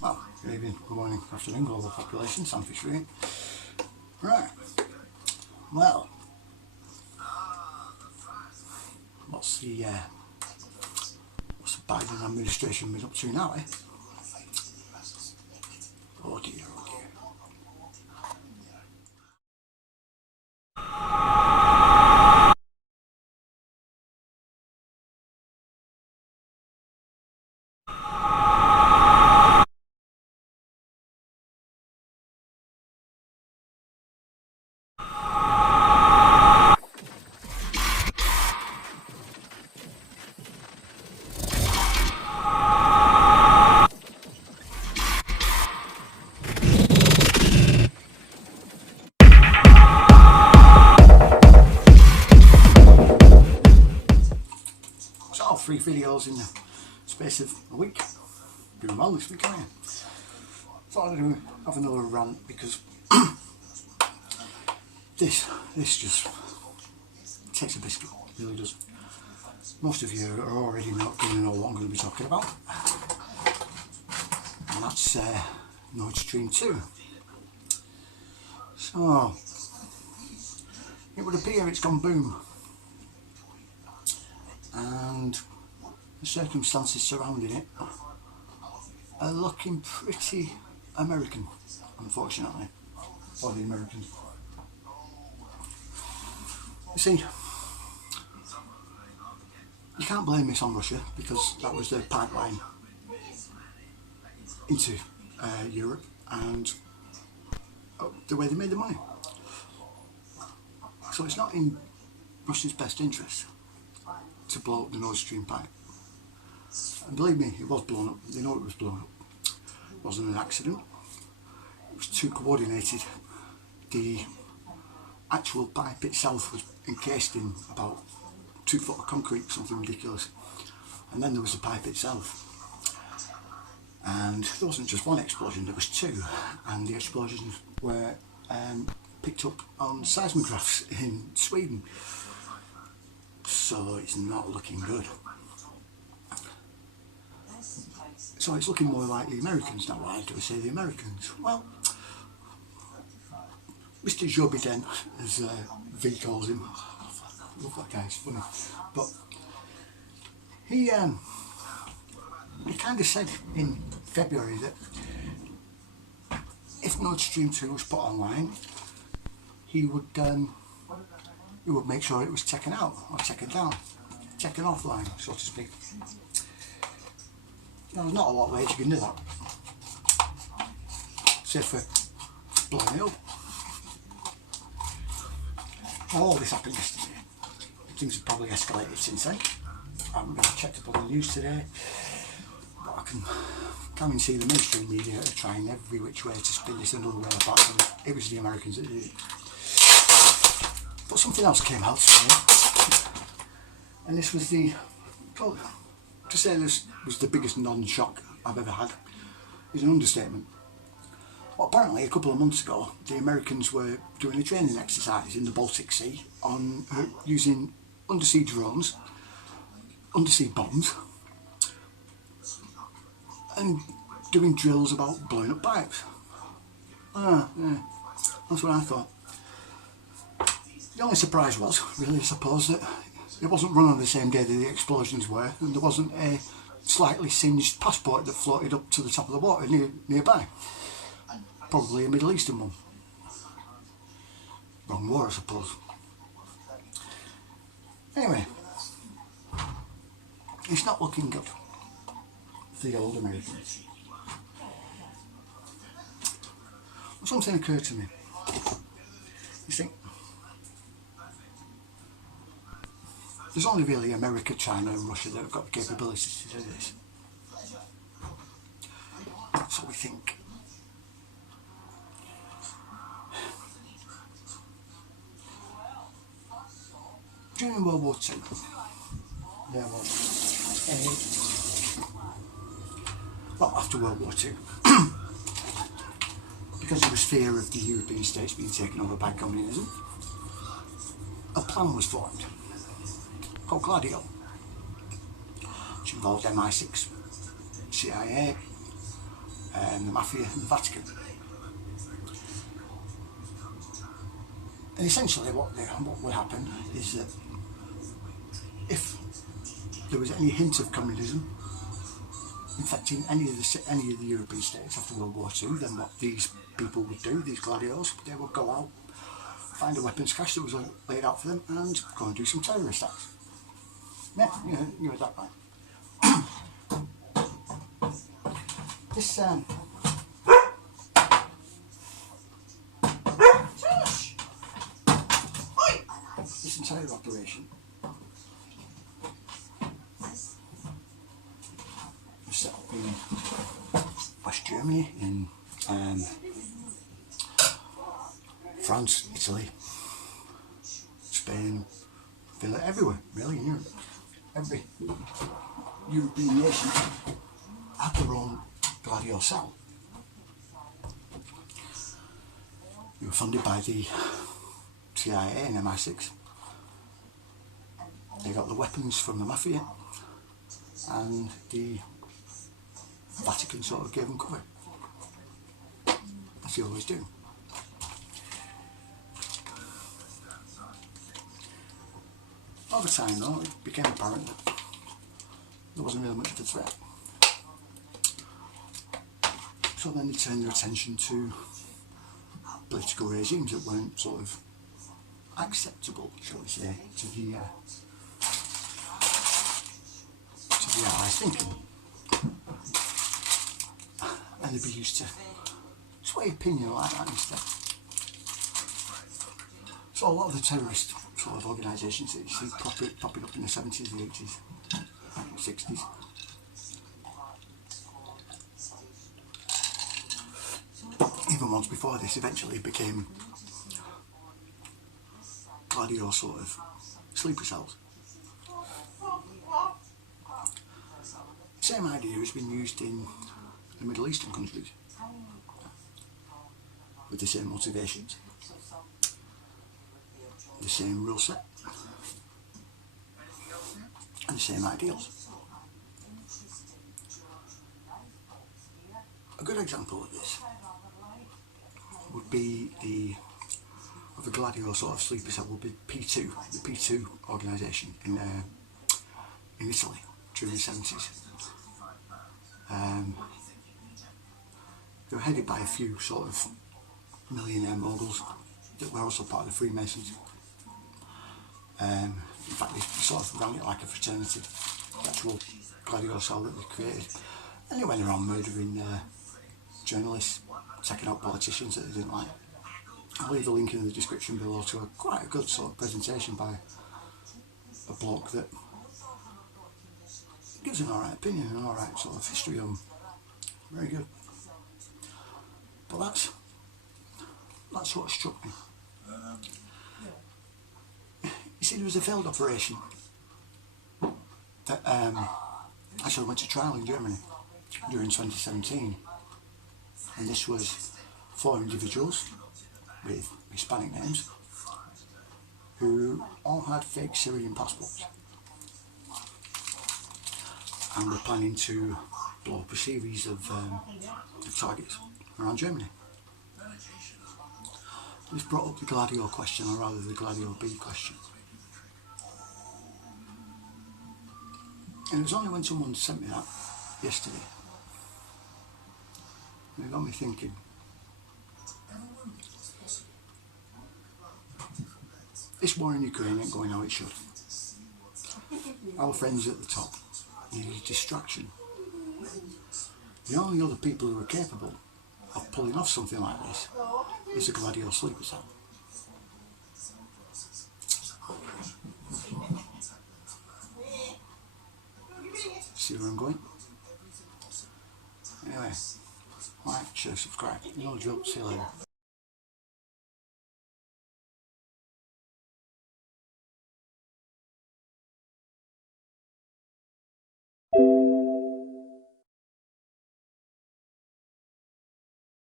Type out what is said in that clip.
well, good evening, good morning, afternoon, global population, Fisher BitChute. Right, well, what's the Biden administration been up to now, eh? Oh dear, oh dear. So 3 videos in the space of a week. Doing well this week, aren't you? Thought I'd have another rant because this just takes a biscuit, it really does. Most of you are already not going to know what I'm going to be talking about, and that's Nord Stream 2. So it would appear it's gone boom, and the circumstances surrounding it are looking pretty American, unfortunately, for the Americans. You see, you can't blame this on Russia because that was their pipeline into Europe and the way they made the money. So it's not in Russia's best interest to blow up the Nord Stream pipe. And believe me, it was blown up. They know it was blown up. It wasn't an accident. It was too coordinated. The actual pipe itself was encased in about 2 foot of concrete, something ridiculous. And then there was the pipe itself. And there wasn't just one explosion, there was 2. And the explosions were picked up on seismographs in Sweden. So it's not looking good. So it's looking more like the Americans now. Why do I say the Americans? Well, Mr. Joe Biden, as V calls him, I love that guy, it's funny. But he kind of said in February that if Nord Stream 2 was put online, he would make sure it was taken out, or taken down, taken offline, so to speak. Now, there's not a lot of ways you can do that, except for blowing it up. Now, all this happened yesterday. Things have probably escalated since then. I haven't really checked up on the news today, but I can come and see the mainstream media are trying every which way to spin this another way apart from it was the Americans that did it. But something else came out today, and this was to say this was the biggest non-shock I've ever had is an understatement. Well, apparently a couple of months ago the Americans were doing a training exercise in the Baltic Sea on using undersea drones, undersea bombs, and doing drills about blowing up pipes. Yeah, that's what I thought. The only surprise was, really, I suppose, that it wasn't run on the same day that the explosions were, and there wasn't a slightly singed passport that floated up to the top of the water nearby. Probably a Middle Eastern one. Wrong war, I suppose. Anyway, it's not looking good for the old Americans. Something occurred to me. You think, there's only really America, China and Russia that have got the capabilities to do this. So we think, during World War II, well, after World War II, because there was fear of the European states being taken over by communism, a plan was formed called Gladio, which involved MI6, CIA, the Mafia and the Vatican. And essentially what would happen is that if there was any hint of communism infecting any of the European states after World War II, then what these people would do, these gladiators, they would go out, find a weapons cache that was laid out for them, and go and do some terrorist acts. Yeah, you heard that right. This this entire operation was set up in West Germany, in France, Italy, Spain, Finland, everywhere really in Europe. Every European nation had their own gladiator cell. They were funded by the CIA and MI6. They got the weapons from the Mafia, and the Vatican sort of gave them cover. As they always do. Over time though, it became apparent that there wasn't really much of a threat. So then they turned their attention to political regimes that weren't sort of acceptable, shall we say, to the Allies thinking. And they'd be used to sway opinion like that instead. So a lot of the terrorist sort of organisations that you see popping up in the 70s, the 80s, 60s, even once before this, eventually became gladiator sort of sleeper cells. Same idea has been used in the Middle Eastern countries with the same motivations, the same rule set, and the same ideals. A good example of this would be the gladiator sort of sleeper cell would be P2, the P2 organisation in Italy during the 70s. They were headed by a few sort of millionaire moguls that were also part of the Freemasons. In fact, they sort of ran it like a fraternity, the actual gladiator cell that they created. And they went around murdering journalists, taking out politicians that they didn't like. I'll leave a link in the description below to quite a good sort of presentation by a bloke that gives an alright opinion and an alright sort of history on. Very good. But that's what struck me. You see, there was a failed operation that actually went to trial in Germany during 2017, and this was 4 individuals with Hispanic names who all had fake Syrian passports and were planning to blow up a series of targets around Germany. This brought up the Gladio question, or rather the Gladio B question. And it was only when someone sent me that yesterday, and it got me thinking. This war in Ukraine ain't going how it should. Our friends at the top need a distraction. The only other people who are capable of pulling off something like this is a Gladio sleeper cell. See where I'm going? Anyway, like, share, subscribe. You know the drill. See you later.